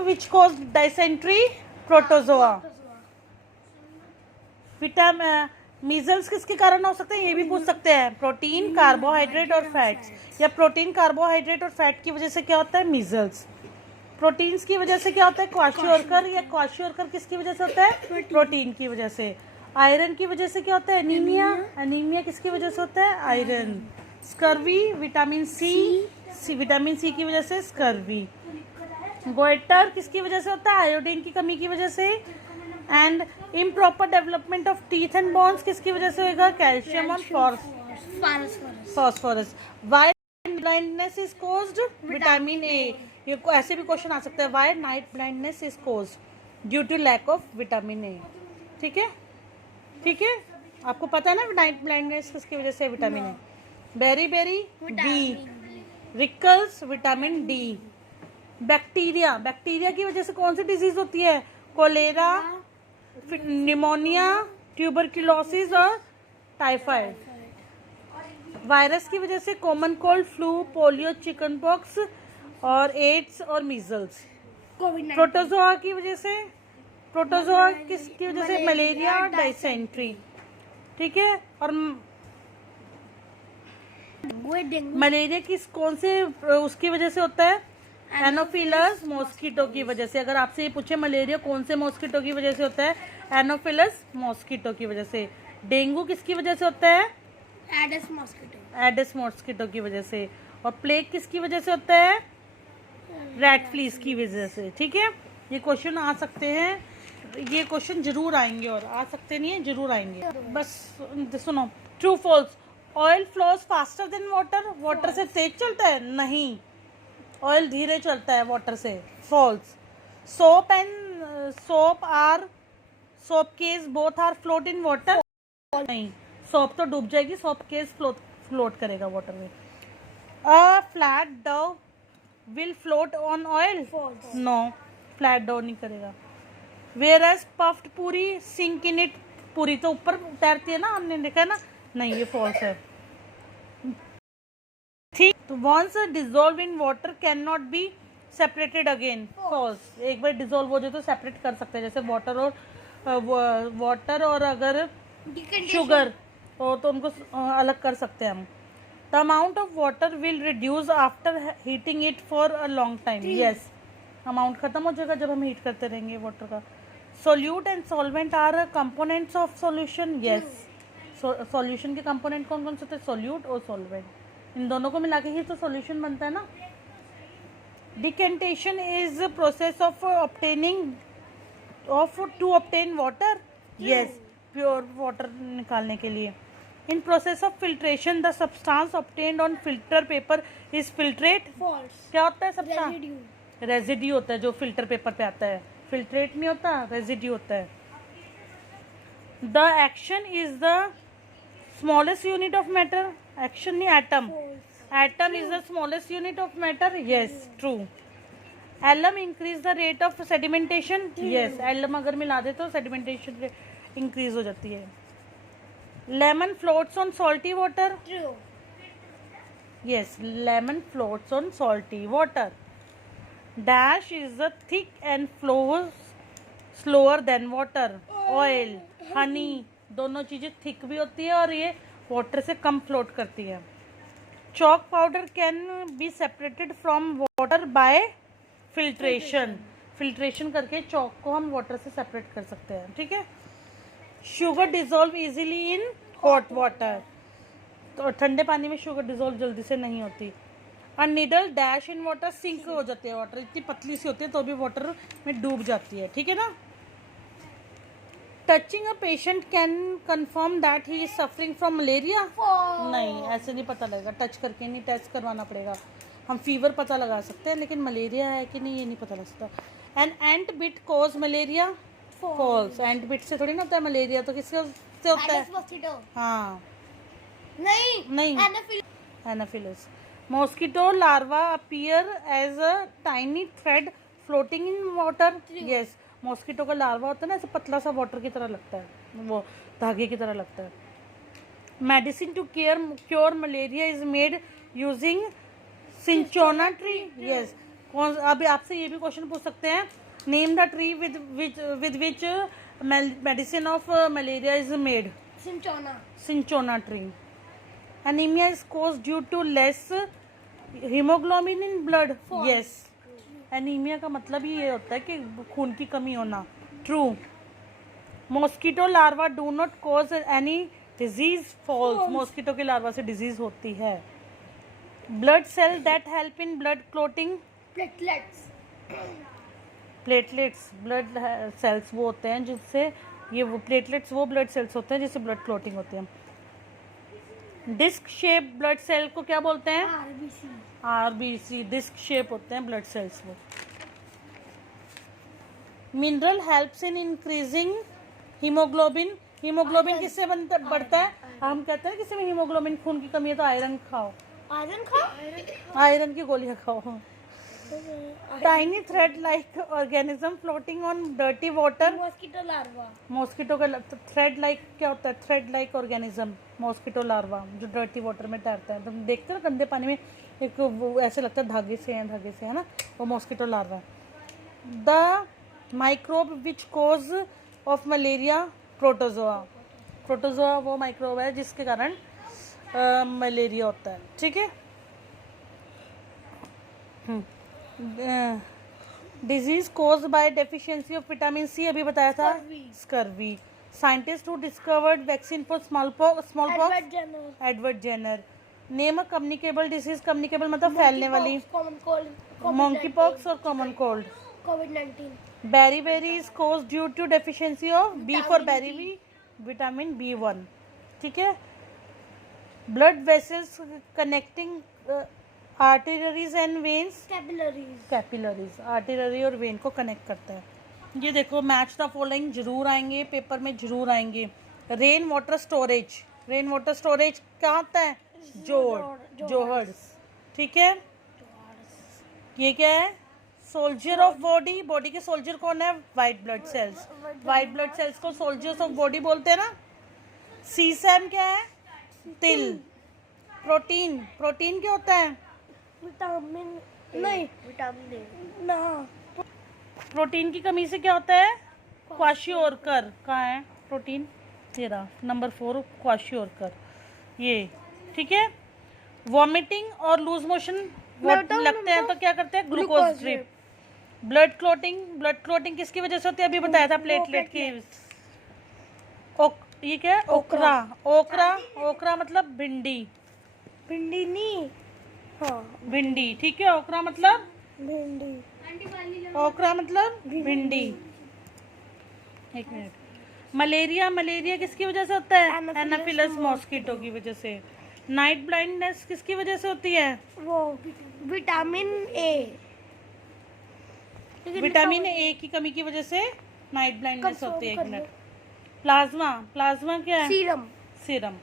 Which cause dysentery? Protozoa. Measles किसके कारण हो सकते हैं, ये भी पूछ सकते हैं। प्रोटीन, कार्बोहाइड्रेट और फैट्स, या प्रोटीन, कार्बोहाइड्रेट और फैट की वजह से क्या होता है, मीजल्स। प्रोटीन्स की वजह से क्या होता है, क्वाशियोरकर, या क्वाशियोरकर किसकी वजह से होता है, प्रोटीन की वजह से। आयरन की वजह से क्या होता है, एनीमिया। एनीमिया किसकी वजह से होता है, iron. Scurvy, vitamin C, vitamin C की वजह से स्कर्वी। गोइटर किसकी वजह से होता है, आयोडीन की कमी की वजह से। And improper development of teeth and bones किसकी वजह से होगा, कैल्शियम और phosphorus. Why blindness is caused, vitamin A. ये ऐसे भी क्वेश्चन आ सकता है, why night blindness is caused, due to lack of vitamin A. ठीक है, ठीक है, आपको पता है ना नाइट ब्लाइंडनेस किसकी वजह से, vitamin A. Beriberi, B. Rickets, vitamin D. Bacteria, bacteria की वजह से कौन सी डिजीज होती है, कोलेरा, निमोनिया, ट्यूबरक्लोसिस और टाइफाइड। वायरस की वजह से common cold, flu, polio, chicken pox और एड्स और मीजल्स। प्रोटोजोआ की वजह से, प्रोटोजोआ किसकी वजह से, मलेरिया और डाइसेंट्री। ठीक है, और मलेरिया किस कौन से उसकी वजह से होता है, एनोफिलस मॉस्किटो की वजह से। अगर आपसे ये पूछे मलेरिया कौन से मॉस्किटो की वजह से होता है, एनोफिलस मॉस्किटो की वजह से। डेंगू किसकी वजह से होता है, एडिस मॉस्किटो की वजह से। और प्लेग किसकी वजह से होता है, रैट फ्लीस की वजह से। ठीक है, ये क्वेश्चन आ सकते हैं, ये क्वेश्चन जरूर आएंगे, और आ सकते नहीं है, जरूर आएंगे। बस सुनो, true false, oil flows faster than water, water से तेज चलता है, नहीं, ऑयल धीरे चलता है वाटर से। False. Soap and soap case both are float in water, नहीं, सोप तो डूब जाएगी, सोप केस फ्लोट करेगा वाटर में। A flat dove will float on oil, no, flat dove नहीं करेगा। Whereas puffed puri sink in it, puri तो ऊपर तैरती है ना, हमने देखा है ना, नहीं, ये फॉल्स है। ठीक, तो once dissolve in water can not be separated again, false. एक बार डिजोल्व हो जाए तो सेपरेट कर सकते हैं, जैसे वाटर और अगर शुगर हो तो उनको अलग कर सकते हैं हम। The amount of water will reduce after heating it for a long time, yes, amount खत्म हो जाएगा जब हम हीट करते रहेंगे वाटर का। Solute and solvent are components of solution, yes, solution के कंपोनेंट कौन कौन से होते हैं, सोल्यूट और सॉल्वेंट, इन दोनों को मिला के ही तो सॉल्यूशन बनता है ना। Decantation is process of obtaining to obtain water, yes, pure water निकालने के लिए। In process of filtration the substance obtained on filter paper is filtrate, क्या होता है सब्सटेंस, रेजिड्यू होता है जो फिल्टर पेपर पे आता है, फिल्ट्रेट नहीं होता, रेजिड्यू होता है। The action is the smallest unit of matter, action नहीं, atom, atom is the smallest unit of matter, yes, true. Alum increase the rate of sedimentation, yes, alum अगर मिला दे तो सेडिमेंटेशन इंक्रीज हो जाती है। Lemon floats on salty water, yes, lemon floats on salty water. Dash is the thick and flows slower than water, oil, honey, दोनों चीजें thick भी होती है और ये वाटर से कम फ्लोट करती है। Chalk powder can be separated from water bye filtration, filtration करके चॉक को हम वाटर से सेपरेट कर सकते हैं। ठीक है। Sugar dissolve easily in hot water, तो ठंडे पानी में शुगर डिजोल्व जल्दी से नहीं होती। और needle dash in water sink हो जाती है, वाटर इतनी पतली सी होती है तो भी वाटर में डूब जाती है। ठीक है ना। Touching a patient can confirm that he is suffering from malaria, नहीं, ऐसे नहीं पता लगेगा, टच करके नहीं, टेस्ट करवाना पड़ेगा। हम फीवर पता लगा सकते हैं लेकिन मलेरिया है कि नहीं ये नहीं पता लग सकता। An ant bit cause malaria, false, ant bit से थोड़ी ना होता है मलेरिया, तो किससे होता है, हाँ, नहीं, Anopheles. Mosquito larva appear as a tiny thread floating in water, yes, mosquito का लार्वा होता है ना, ऐसे पतला सा वाटर की तरह लगता है, वो धागे की तरह लगता है। Medicine to cure malaria is made using cinchona tree, yes, कौन, अभी आपसे ये भी क्वेश्चन पूछ सकते हैं, name the tree with which medicine of malaria is made. Cinchona tree. Anaemia is caused due to less haemoglobin in blood. Yes, anaemia का मतलब ही ये होता है कि खून की कमी होना। True. Mosquito larva do not cause any disease. False, mosquito के लार्वा से डिजीज होती है। Blood cell that help in blood clotting. Platelets blood cells वो होते हैं जिससे, ये वो प्लेटलेट्स वो ब्लड सेल्स होते हैं जिससे ब्लड क्लोटिंग होती है। डिस्क शेप ब्लड सेल को क्या बोलते हैं? आरबीसी। डिस्क शेप होते हैं ब्लड सेल्स वो। Mineral helps in increasing haemoglobin. Haemoglobin किससे बढ़ता है? हम कहते हैं किसी में हीमोग्लोबिन खून की कमी है तो आयरन खाओ। आयरन की गोलियां खाओ। Tiny thread like organism floating on dirty water. Mosquito larva. Mosquito का थ्रेड लाइक क्या होता है? Thread like organism mosquito larva जो डर्टी वाटर में तैरता है। तुम देखते हो ना गंदे पानी में एक वो ऐसे लगता है धागे से है ना, वो मॉस्किटो लार्वा है। The microbe which cause of malaria. Protozoa. Protozoa वो माइक्रोब है जिसके कारण मलेरिया होता है। ठीक है। Disease caused by deficiency of vitamin C, अभी बताया था। Scurvy. Scientist who discovered vaccine for smallpox. Edward Jenner. Name a communicable disease. Communicable मतलब फैलने वाली। मंकी पॉक्स और कॉमन कोल्ड। कोविड-19। Beriberi is caused due to deficiency of B for beriberi, vitamin B1। ठीक है। Blood vessels connecting arteries and veins. Capillaries. Artery और when को connect करता है। ये देखो, मैच द फॉलोइंग जरूर आएंगे, पेपर में जरूर आएंगे। Rain water storage. Rain water storage क्या आता है? जोहर्स। ठीक है। ये क्या है? Soldier of body. बॉडी के सोल्जर कौन है? White blood cells. White blood cells को सोल्जर्स ऑफ बॉडी बोलते हैं ना। सीसैम क्या है? तिल। प्रोटीन। प्रोटीन क्या होता है? विटामिन ना। प्रोटीन की कमी से क्या होता है? क्वाशियोरकर। कहाँ है प्रोटीन? तेरा नंबर 4 क्वाशियोरकर। ये ठीक है। वॉमिटिंग और लूज मोशन लगते हैं तो क्या करते हैं? Glucose drip. Blood clotting. Blood clotting किसकी वजह से होती है? अभी बताया था, प्लेटलेट की। ये क्या है? ओकरा। ओकरा मतलब भिंडी। भिंडी नहीं, हाँ भिंडी। ठीक है। ओकरा मतलब भिंडी। ओकरा मतलब भिंडी। एक मिनट। मलेरिया किसकी वजह से होता है? एनाफिलस मॉस्किटो की वजह से। नाइट ब्लाइंडनेस किसकी वजह से होती है? वो विटामिन ए। विटामिन ए की कमी की वजह से नाइट ब्लाइंडनेस होती है। एक मिनट। प्लाज्मा क्या है? सीरम।